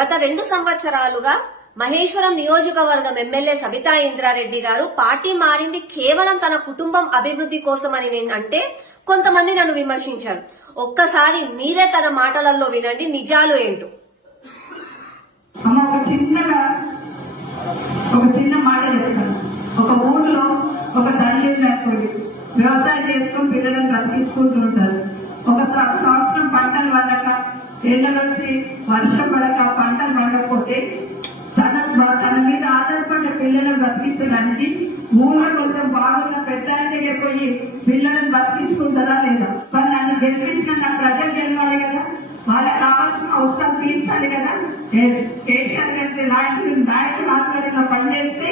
గత 2 సంవత్సరాలుగా మహేశ్వరం నియోజకవర్గం ఎమ్మెల్యే సబితా ఇంద్రారెడ్డి గారు పార్టీ మారింది కేవలం తన కుటుంబం అభివృద్ధి కోసమని నేను అంటే కొంతమంది నన్ను విమర్శించారు. ఒక్కసారి మీరే తన మాటలలో వినండి నిజాలు ఏంటో. ఒక చిన్న మాట చెప్తాను. ఒక ఊళ్ళో ఒక తల్లి వ్యవసాయం చేసుకుని పిల్లలను బ్రతికించుకుంటుంటారు. ఒక సంవత్సరం పంటలు పడక ఎండలొచ్చి వర్షం పడక పంటలు పండకపోతే తన మీద ఆధారపడ్డ పిల్లలను బ్రతికించడానికి ఊళ్ళో కొంచెం బాగున్న పెద్ద పోయి పిల్లలను బ్రతికించుకుంటారా లేదా? మరి నన్ను గెలిపించిన నా ప్రజలు గెలవాలి కదా, వాళ్ళకి కావాల్సిన అవసరం తీర్చాలి కదా. కేసీఆర్ గారి నాయకుల ఆధ్వర్యంలో పనిచేస్తే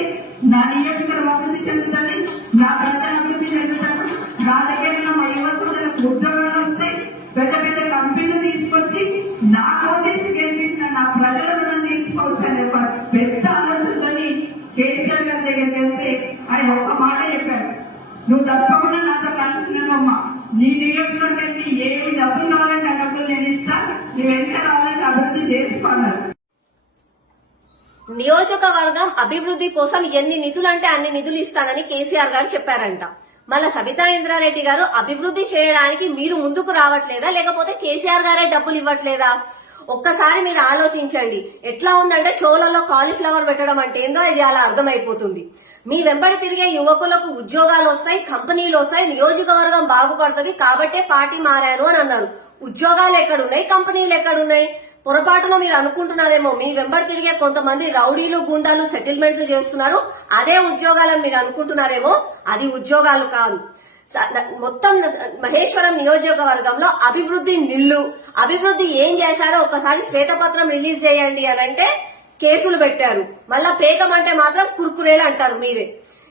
నా నియోజకవర్గం అభివృద్ధి చెందుతుంది, నా ప్రజలు అభివృద్ధి చెందుతారు, నా దగ్గర మా యువకులకు ఉద్యోగాలు వస్తాయి, పెద్ద పెద్ద కంపెనీలు తీసుకొచ్చి నా ఓటేసి గెలిపించిన నా ప్రజలను తీర్చుకోవచ్చు అనే పెద్ద ఆలోచనతో కేసీఆర్ గారి దగ్గరికి వెళ్తే ఆయన ఒక్క మాట చెప్పారు, నువ్వు తప్పకుండా నాతో కలిసినమ్మా, నీ నియోజకవర్గానికి ఏమి డబ్బులు కావాలంటే ఆ డబ్బులు నేను ఇస్తా, నువ్వు ఎంత కావాలంటే అభివృద్ధి చేసుకున్నారు. నియోజకవర్గం అభివృద్ధి కోసం ఎన్ని నిధులు అంటే అన్ని నిధులు ఇస్తానని కేసీఆర్ గారు చెప్పారంట. మళ్ళా సబితా ఇంద్రారెడ్డి గారు అభివృద్ధి చేయడానికి మీరు ముందుకు రావట్లేదా, లేకపోతే కేసీఆర్ గారే డబ్బులు ఇవ్వట్లేదా? ఒక్కసారి మీరు ఆలోచించండి. ఎట్లా ఉందంటే చోళలో కాలీఫ్లవర్ పెట్టడం అంటే ఏందో ఇది అలా అర్థమైపోతుంది. మీ వెంబడి తిరిగే యువకులకు ఉద్యోగాలు వస్తాయి, కంపెనీలు వస్తాయి, నియోజకవర్గం బాగుపడుతుంది కాబట్టే పార్టీ మారాను అని అన్నారు. ఉద్యోగాలు ఎక్కడున్నాయి, కంపెనీలు ఎక్కడున్నాయి? పొరపాటున మీరు అనుకుంటున్నారేమో మీ వెంబడి తిరిగే కొంతమంది రౌడీలు గుండాలు సెటిల్మెంట్లు చేస్తున్నారు, అదే ఉద్యోగాలను మీరు అనుకుంటున్నారేమో. అది ఉద్యోగాలు కాదు. మొత్తం మహేశ్వరం నియోజకవర్గంలో అభివృద్ధి నిల్లు. అభివృద్ధి ఏం చేశారో ఒకసారి శ్వేతపత్రం రిలీజ్ చేయండి అని అంటే కేసులు పెట్టారు. మళ్ళా పేకమంటే మాత్రం కుర్కురేలు అంటారు మీరే.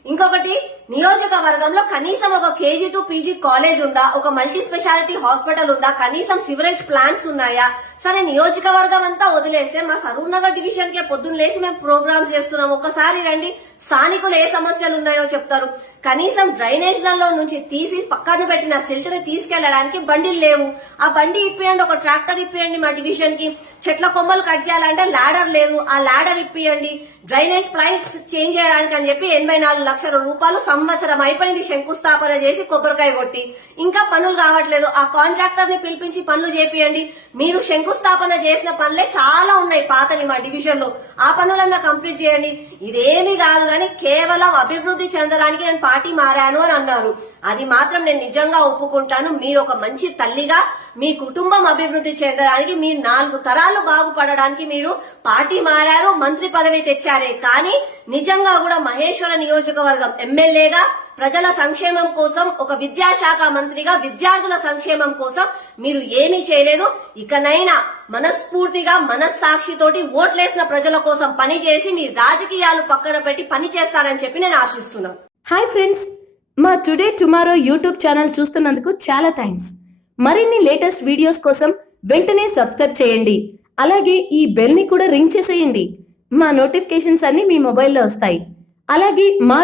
ఇంకొకటి, నియోజకవర్గంలో కనీసం ఒక KG to PG కాలేజ్ ఉందా, ఒక మల్టీ స్పెషాలిటీ హాస్పిటల్ ఉందా, కనీసం సివరేజ్ ప్లాంట్స్ ఉన్నాయా? సరే నియోజకవర్గం అంతా వదిలేసే మా సరూర్ నగర్ డివిజన్ కే పొద్దున్న లేసి మేము ప్రోగ్రామ్స్ చేస్తున్నాం, ఒకసారి రండి, స్థానికులు ఏ సమస్యలు ఉన్నాయో చెప్తారు. కనీసం డ్రైనేజ్లలో నుంచి తీసి పక్కన పెట్టిన సిల్ట్ ని తీసుకెళ్లడానికి బండిలు లేవు. ఆ బండి ఇప్పియండి, ఒక ట్రాక్టర్ ఇప్పియండి మా డివిజన్ కి. చెట్ల కొమ్మలు కట్ చేయాలంటే లాడర్ లేదు, ఆ లాడర్ ఇప్పియండి. డ్రైనేజ్ పైప్స్ చేంజ్ చేయడానికి అని చెప్పి 84 లక్షల రూపాయలు సంవత్సరం అయిపోయింది శంకుస్థాపన చేసి కొబ్బరికాయ కొట్టి, ఇంకా పనులు కావట్లేదు. ఆ కాంట్రాక్టర్ ని పిలిపించి పనులు చేపియండి. మీరు శంకుస్థాపన చేసిన పనులే చాలా ఉన్నాయి పాతవి మా డివిజన్ లో, ఆ పనులన్నా కంప్లీట్ చేయండి. ఇదేమి కాదు కానీ కేవలం అభివృద్ధి చెందడానికి నేను పార్టీ మారాను అని అన్నారు. అది మాత్రం నేను నిజంగా ఒప్పుకుంటాను. మీరు ఒక మంచి తల్లిగా మీ కుటుంబం అభివృద్ధి చెందడానికి, మీ 4 తరాలు బాగుపడడానికి మీరు పార్టీ మారారు, మంత్రి పదవి తెచ్చారే. కానీ నిజంగా కూడా మహేశ్వర నియోజకవర్గం ఎమ్మెల్యేగా ప్రజల సంక్షేమం కోసం, ఒక విద్యాశాఖ మంత్రిగా విద్యార్థుల సంక్షేమం కోసం మీరు ఏమీ చేయలేదు. ఇకనైనా మనస్ఫూర్తిగా మనస్సాక్షితోటి ఓట్లేసిన ప్రజల కోసం పని చేసి మీ రాజకీయాలు పక్కన పెట్టి పని చేస్తారని చెప్పి నేను ఆశిస్తున్నాను. హాయ్ ఫ్రెండ్స్, మా టుడే టుమారో యూట్యూబ్ ఛానల్ చూస్తున్నందుకు చాలా థ్యాంక్స్. మరిన్ని లేటెస్ట్ వీడియోస్ కోసం వెంటనే సబ్స్క్రైబ్ చేయండి. అలాగే ఈ బెల్ ని కూడా రింగ్ చేసేయండి. మా నోటిఫికేషన్స్ అన్ని మీ మొబైల్లో వస్తాయి. అలాగే మా